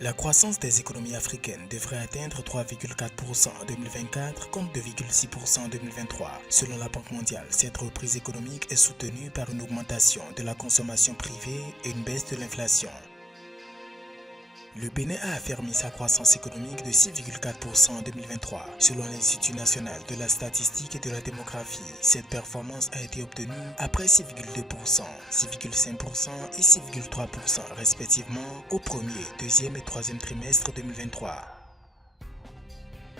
La croissance des économies africaines devrait atteindre 3,4% en 2024 contre 2,6% en 2023. Selon la Banque mondiale, cette reprise économique est soutenue par une augmentation de la consommation privée et une baisse de l'inflation. Le Bénin a affermi sa croissance économique de 6,4% en 2023. Selon l'Institut national de la statistique et de la démographie, cette performance a été obtenue après 6,2%, 6,5% et 6,3% respectivement au premier, deuxième et troisième trimestre 2023.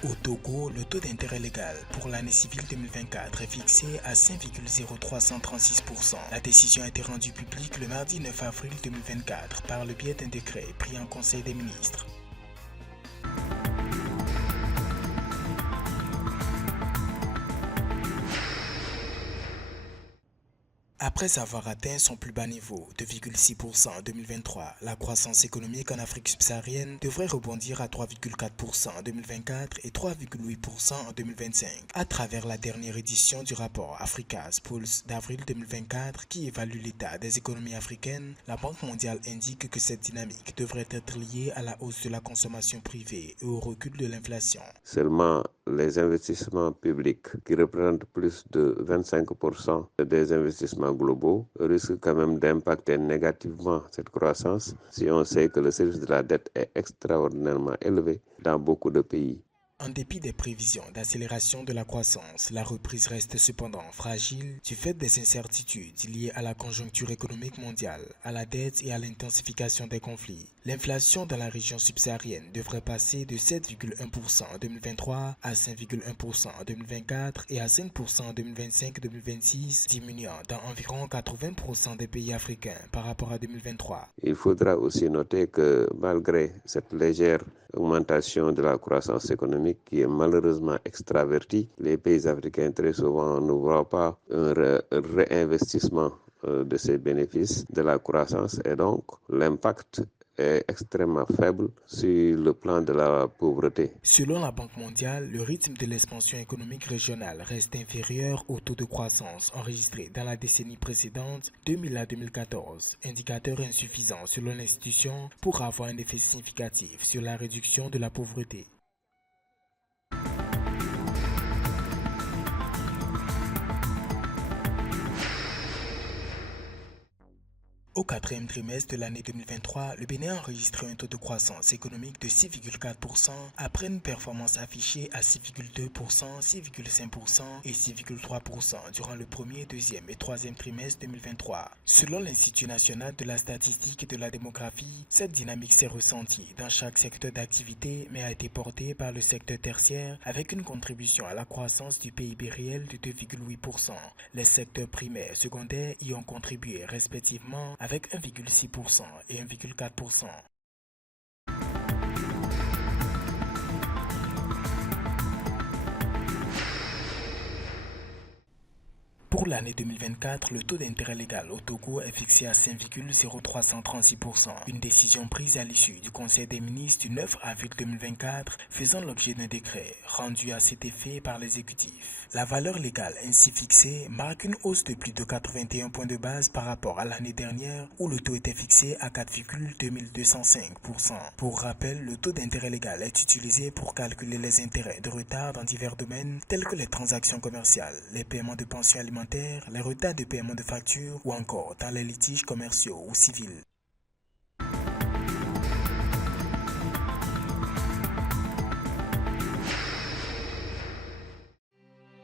Au Togo, le taux d'intérêt légal pour l'année civile 2024 est fixé à 5,0336%. La décision a été rendue publique le mardi 9 avril 2024 par le biais d'un décret pris en Conseil des ministres. Après avoir atteint son plus bas niveau de 2,6% en 2023, la croissance économique en Afrique subsaharienne devrait rebondir à 3,4% en 2024 et 3,8% en 2025, à travers la dernière édition du rapport Africa's Pulse d'avril 2024 qui évalue l'état des économies africaines. La Banque mondiale indique que cette dynamique devrait être liée à la hausse de la consommation privée et au recul de l'inflation. Seulement, les investissements publics, qui représentent plus de 25% des investissements globaux, risquent quand même d'impacter négativement cette croissance si on sait que le service de la dette est extraordinairement élevé dans beaucoup de pays. En dépit des prévisions d'accélération de la croissance, la reprise reste cependant fragile du fait des incertitudes liées à la conjoncture économique mondiale, à la dette et à l'intensification des conflits. L'inflation dans la région subsaharienne devrait passer de 7,1% en 2023 à 5,1% en 2024 et à 5% en 2025-2026, diminuant dans environ 80% des pays africains par rapport à 2023. Il faudra aussi noter que malgré cette légère augmentation de la croissance économique qui est malheureusement extravertie, les pays africains très souvent ne voient pas un réinvestissement de ces bénéfices de la croissance et donc l'impact est extrêmement faible sur le plan de la pauvreté. Selon la Banque mondiale, le rythme de l'expansion économique régionale reste inférieur au taux de croissance enregistré dans la décennie précédente, 2000 à 2014, indicateur insuffisant selon l'institution pour avoir un effet significatif sur la réduction de la pauvreté. Au quatrième trimestre de l'année 2023, le Bénin a enregistré un taux de croissance économique de 6,4% après une performance affichée à 6,2%, 6,5% et 6,3% durant le premier, deuxième et troisième trimestre 2023. Selon l'Institut national de la statistique et de la démographie, cette dynamique s'est ressentie dans chaque secteur d'activité mais a été portée par le secteur tertiaire avec une contribution à la croissance du PIB réel de 2,8%. Les secteurs primaires et secondaires y ont contribué respectivement avec 1,6% et 1,4%. Pour l'année 2024, le taux d'intérêt légal au Togo est fixé à 5,0336%, une décision prise à l'issue du Conseil des ministres du 9 avril 2024 faisant l'objet d'un décret rendu à cet effet par l'exécutif. La valeur légale ainsi fixée marque une hausse de plus de 81 points de base par rapport à l'année dernière où le taux était fixé à 4,2205%. Pour rappel, le taux d'intérêt légal est utilisé pour calculer les intérêts de retard dans divers domaines tels que les transactions commerciales, les paiements de pensions alimentaires, les retards de paiement de factures ou encore dans les litiges commerciaux ou civils.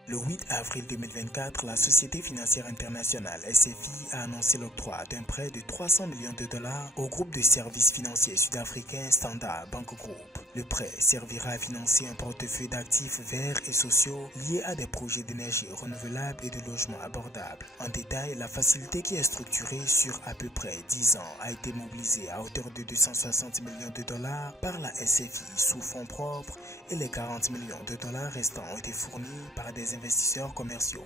Le 8 avril 2024, la Société financière internationale SFI a annoncé l'octroi d'un prêt de 300 millions de dollars au groupe de services financiers sud-africain Standard Bank Group. Le prêt servira à financer un portefeuille d'actifs verts et sociaux liés à des projets d'énergie renouvelable et de logements abordables. En détail, la facilité qui est structurée sur à peu près 10 ans a été mobilisée à hauteur de 260 millions de dollars par la SFI sous fonds propres et les 40 millions de dollars restants ont été fournis par des investisseurs commerciaux.